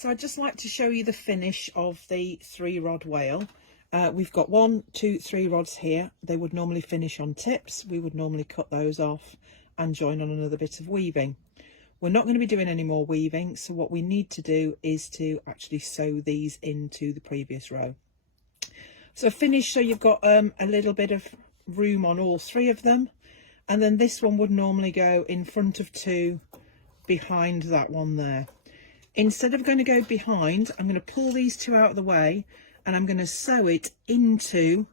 So I'd just like to show you the finish of the 3-rod whale. We've got 1, 2, 3 rods here. They would normally finish on tips. We would normally cut those off and join on another bit of weaving. We're not going to be doing any more weaving, so what we need to do is to actually sew these into the previous row. So finish, so you've got a little bit of room on all 3 of them, and then this one would normally go in front of 2 behind that one there. Instead of going to go behind, I'm going to pull these 2 out of the way and I'm going to sew it into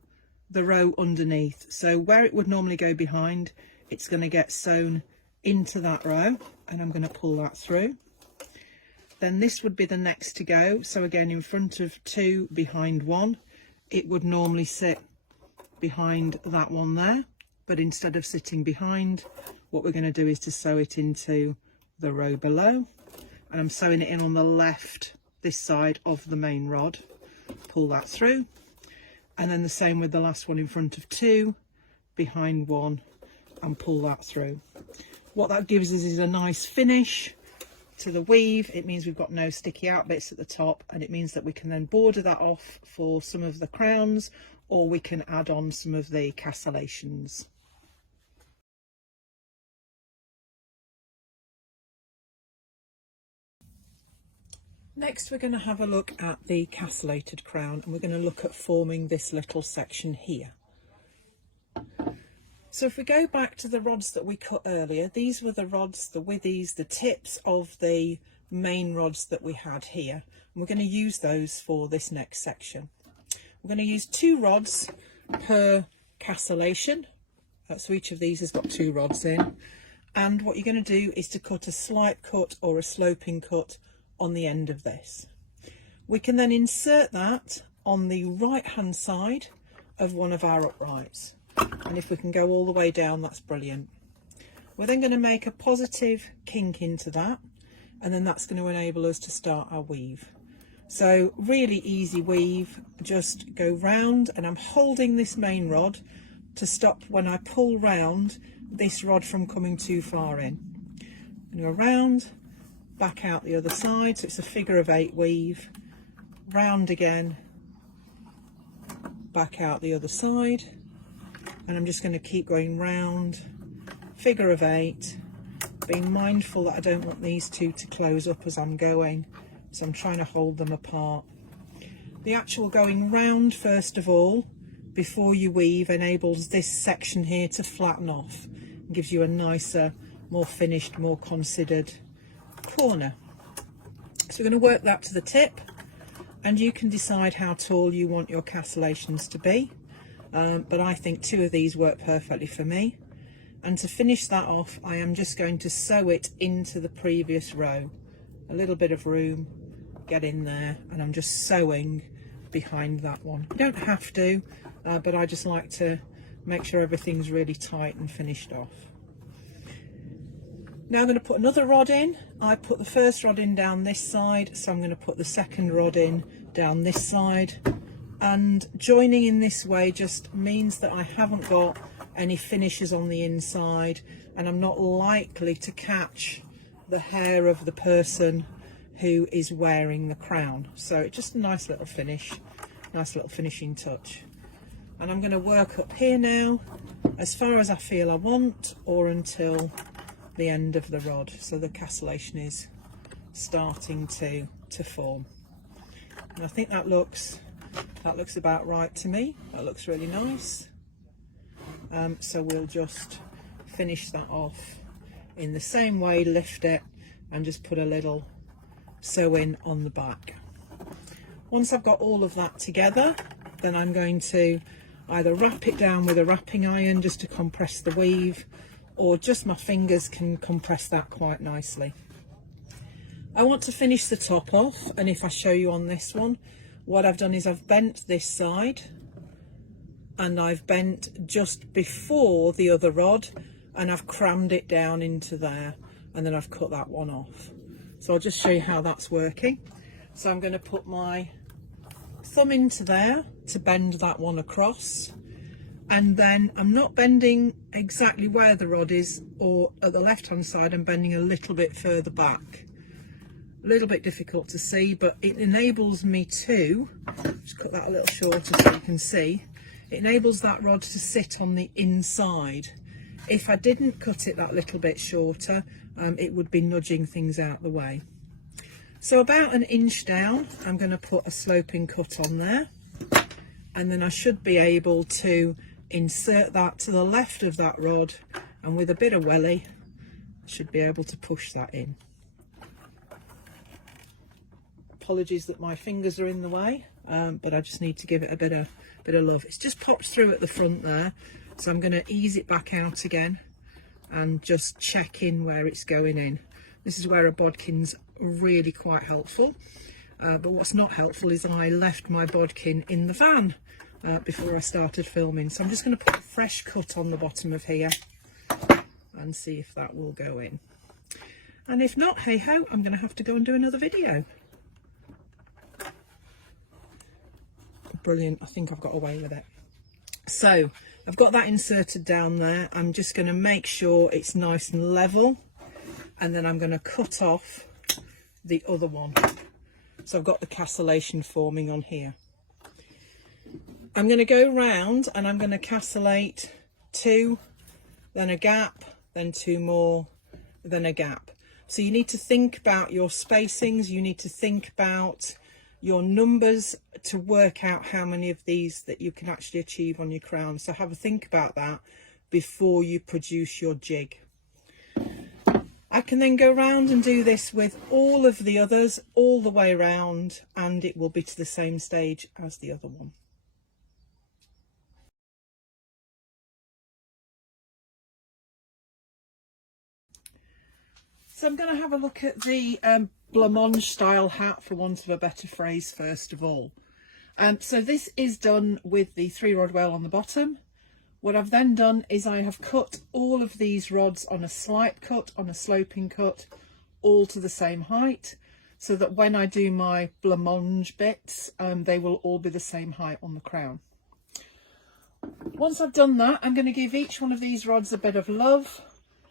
the row underneath. So where it would normally go behind, it's going to get sewn into that row, and I'm going to pull that through. Then this would be the next to go. So again, in front of 2 behind 1, it would normally sit behind that one there, but instead of sitting behind, what we're going to do is to sew it into the row below. And I'm sewing it in on the left, this side of the main rod. Pull that through, and then the same with the last one in front of 2 behind 1, and pull that through. What that gives us is a nice finish to the weave. It means we've got no sticky out bits at the top, and it means that we can then border that off for some of the crowns, or we can add on some of the castellations. Next, we're going to have a look at the castellated crown, and we're going to look at forming this little section here. So if we go back to the rods that we cut earlier, these were the rods, the withies, the tips of the main rods that we had here. And we're going to use those for this next section. We're going to use 2 rods per castellation. So each of these has got 2 rods in. And what you're going to do is to cut a slight cut or a sloping cut on the end of this. We can then insert that on the right hand side of one of our uprights, and if we can go all the way down, that's brilliant. We're then going to make a positive kink into that, and then that's going to enable us to start our weave. So really easy weave, just go round, and I'm holding this main rod to stop when I pull round this rod from coming too far in. And go round, back out the other side, so it's a figure of 8 weave, round again, back out the other side, and I'm just going to keep going round, figure of 8, being mindful that I don't want these 2 to close up as I'm going, so I'm trying to hold them apart. The actual going round first of all before you weave enables this section here to flatten off and gives you a nicer, more finished, more considered corner. So we're going to work that to the tip, and you can decide how tall you want your castellations to be, but I think 2 of these work perfectly for me. And to finish that off, I am just going to sew it into the previous row. A little bit of room, get in there, and I'm just sewing behind that one. You don't have to, but I just like to make sure everything's really tight and finished off. Now I'm going to put another rod in. I put the first rod in down this side, so I'm going to put the second rod in down this side. And joining in this way just means that I haven't got any finishes on the inside, and I'm not likely to catch the hair of the person who is wearing the crown. So it's just a nice little finish, nice little finishing touch. And I'm going to work up here now as far as I feel I want, or until the end of the rod, so the castellation is starting to form. And I think that looks about right to me. That looks really nice. So we'll just finish that off in the same way, lift it and just put a little sew in on the back. Once I've got all of that together, then I'm going to either wrap it down with a wrapping iron just to compress the weave, or just my fingers can compress that quite nicely. I want to finish the top off, and if I show you on this one, what I've done is I've bent this side, and I've bent just before the other rod, and I've crammed it down into there, and then I've cut that one off. So I'll just show you how that's working. So I'm going to put my thumb into there to bend that one across, and then I'm not bending exactly where the rod is or at the left hand side, I'm bending a little bit further back. a little bit difficult to see, but it enables me to, just cut that a little shorter so you can see, it enables that rod to sit on the inside. If I didn't cut it that little bit shorter, it would be nudging things out the way. So about 1 inch down, I'm going to put a sloping cut on there, and then I should be able to insert that to the left of that rod, and with a bit of welly, I should be able to push that in. Apologies that my fingers are in the way, but I just need to give it a bit of love. It's just popped through at the front there, so I'm going to ease it back out again and just check in where it's going in. This is where a bodkin's really quite helpful, but what's not helpful is I left my bodkin in the van before I started filming, so I'm just going to put a fresh cut on the bottom of here and see if that will go in. And if not, hey ho, I'm going to have to go and do another video. Brilliant, I think I've got away with it. So I've got that inserted down there. I'm just going to make sure it's nice and level, and then I'm going to cut off the other one. So I've got the castellation forming on here. I'm going to go round and I'm going to castellate 2, then a gap, then 2 more, then a gap. So you need to think about your spacings, you need to think about your numbers to work out how many of these that you can actually achieve on your crown. So have a think about that before you produce your jig. I can then go round and do this with all of the others all the way round, and it will be to the same stage as the other one. So I'm going to have a look at the Blancmonge style hat, for want of a better phrase, first of all. So this is done with the 3-rod well on the bottom. What I've then done is I have cut all of these rods on a slight cut, on a sloping cut, all to the same height, so that when I do my Blancmonge bits, they will all be the same height on the crown. Once I've done that, I'm going to give each one of these rods a bit of love,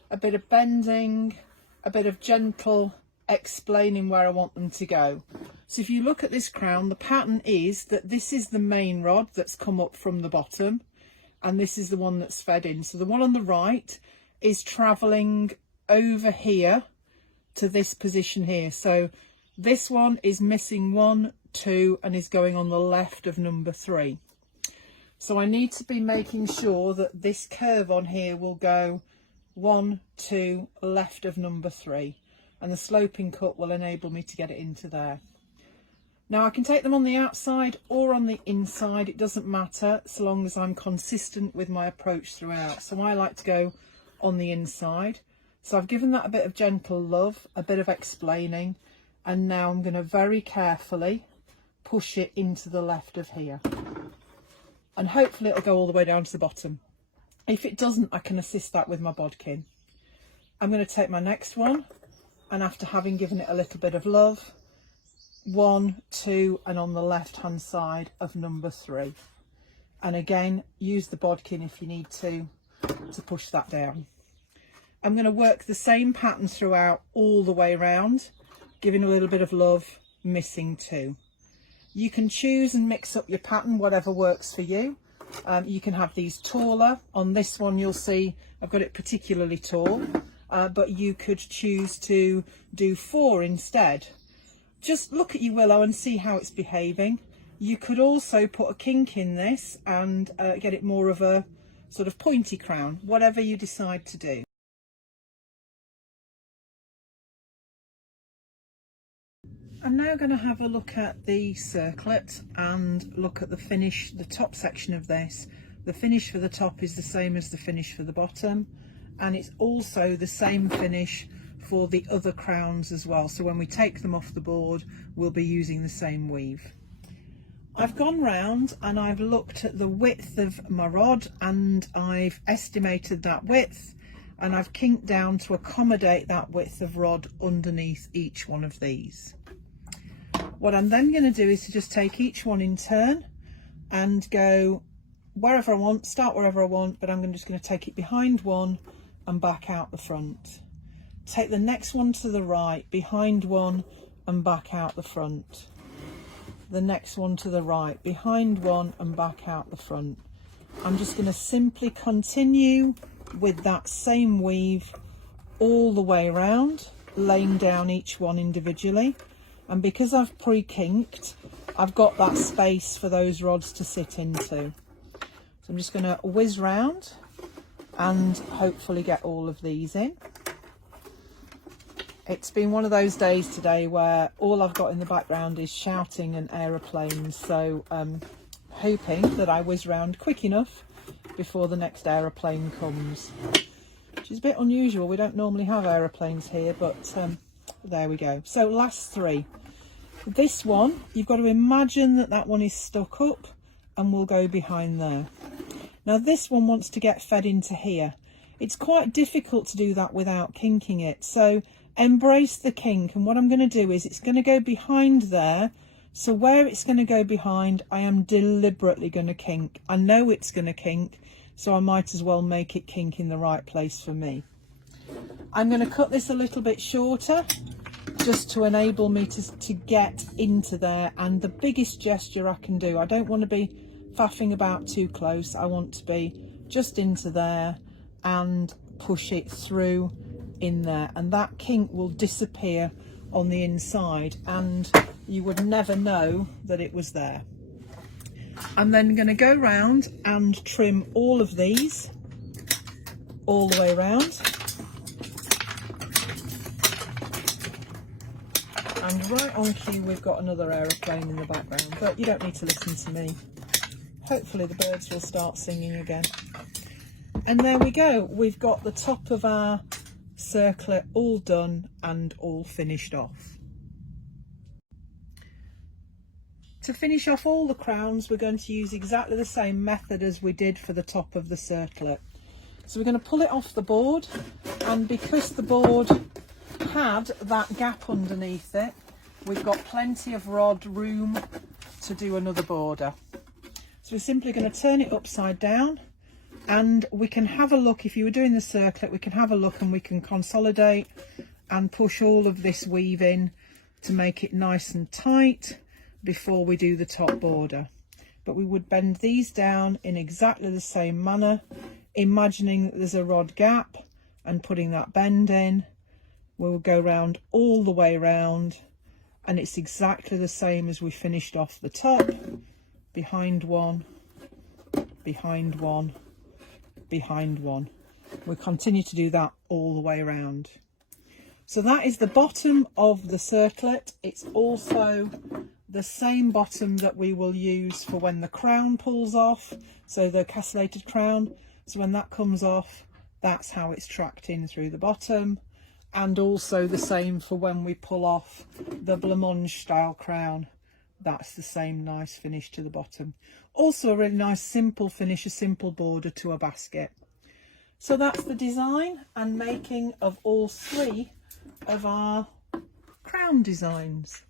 a bit of bending, a bit of gentle explaining where I want them to go. So if you look at this crown, the pattern is that this is the main rod that's come up from the bottom, and this is the one that's fed in. So the one on the right is travelling over here to this position here. So this one is missing 1, 2, and is going on the left of number 3. So I need to be making sure that this curve on here will go 1, 2, left of number 3, and the sloping cut will enable me to get it into there. Now I can take them on the outside or on the inside, it doesn't matter, so long as I'm consistent with my approach throughout. So I like to go on the inside. So I've given that a bit of gentle love, a bit of explaining, and now I'm going to very carefully push it into the left of here. And hopefully it'll go all the way down to the bottom. If it doesn't, I can assist that with my bodkin. I'm going to take my next one, and after having given it a little bit of love, 1, 2, and on the left hand side of number 3. And again, use the bodkin if you need to push that down. I'm going to work the same pattern throughout all the way around, giving a little bit of love, missing 2. You can choose and mix up your pattern, whatever works for you. You can have these taller. On this one you'll see I've got it particularly tall, but you could choose to do 4 instead. Just look at your willow and see how it's behaving. You could also put a kink in this and get it more of a sort of pointy crown, whatever you decide to do. I'm now going to have a look at the circlet and look at the finish, the top section of this. The finish for the top is the same as the finish for the bottom, and it's also the same finish for the other crowns as well. So when we take them off the board, we'll be using the same weave. I've gone round and I've looked at the width of my rod, and I've estimated that width, and I've kinked down to accommodate that width of rod underneath each one of these. What I'm then going to do is to just take each one in turn and go wherever I want, start wherever I want, but I'm just going to take it behind one and back out the front. Take the next one to the right, behind one and back out the front. The next one to the right, behind one and back out the front. I'm just going to simply continue with that same weave all the way around, laying down each one individually. And because I've pre-kinked, I've got that space for those rods to sit into. So I'm just going to whiz round and hopefully get all of these in. It's been one of those days today where all I've got in the background is shouting and aeroplanes, so hoping that I whiz round quick enough before the next aeroplane comes, which is a bit unusual. We don't normally have aeroplanes here, but there we go. So last three. This one, you've got to imagine that that one is stuck up and will go behind there. Now this one wants to get fed into here. It's quite difficult to do that without kinking it, so embrace the kink. And what I'm going to do is it's going to go behind there. So where it's going to go behind, I am deliberately going to kink. I know it's going to kink, so I might as well make it kink in the right place for me. I'm going to cut this a little bit shorter just to enable me to get into there. And the biggest gesture I can do, I don't want to be faffing about too close. I want to be just into there and push it through in there, and that kink will disappear on the inside and you would never know that it was there. I'm then going to go round and trim all of these all the way around, and right on cue we've got another aeroplane in the background, but you don't need to listen to me. Hopefully the birds will start singing again. And there we go, we've got the top of our circlet all done and all finished off. To finish off all the crowns, we're going to use exactly the same method as we did for the top of the circlet. So we're going to pull it off the board, and because the board had that gap underneath it, we've got plenty of rod room to do another border. So we're simply going to turn it upside down, and we can have a look. If you were doing the circlet, we can have a look and we can consolidate and push all of this weave in to make it nice and tight before we do the top border. But we would bend these down in exactly the same manner, imagining that there's a rod gap and putting that bend in. We'll go round all the way round, and it's exactly the same as we finished off the top. Behind one, behind one, behind one. We'll continue to do that all the way around. So that is the bottom of the circlet. It's also the same bottom that we will use for when the crown pulls off, so the castellated crown. So when that comes off, that's how it's tracked in through the bottom, and also the same for when we pull off the Blancmonge style crown. That's the same nice finish to the bottom. Also a really nice simple finish, a simple border to a basket. So that's the design and making of all three of our crown designs.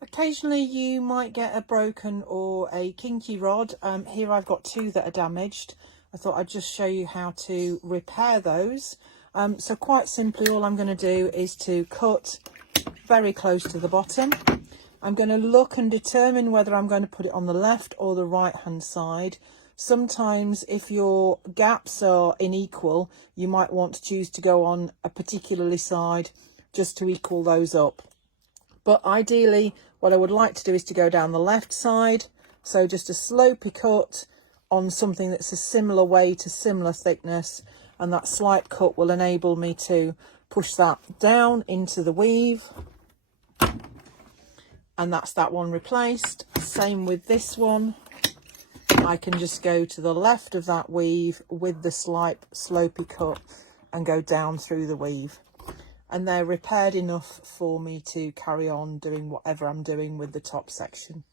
Occasionally you might get a broken or a kinky rod. Here I've got two that are damaged. I thought I'd just show you how to repair those. So quite simply, all I'm going to do is to cut very close to the bottom. I'm going to look and determine whether I'm going to put it on the left or the right hand side. Sometimes if your gaps are unequal, you might want to choose to go on a particularly side just to equal those up. But ideally, what I would like to do is to go down the left side. So just a slopey cut on something that's a similar weight, a similar thickness, and that slight cut will enable me to push that down into the weave. And that's that one replaced. Same with this one. I can just go to the left of that weave with the slight slopey cut and go down through the weave. And they're repaired enough for me to carry on doing whatever I'm doing with the top section.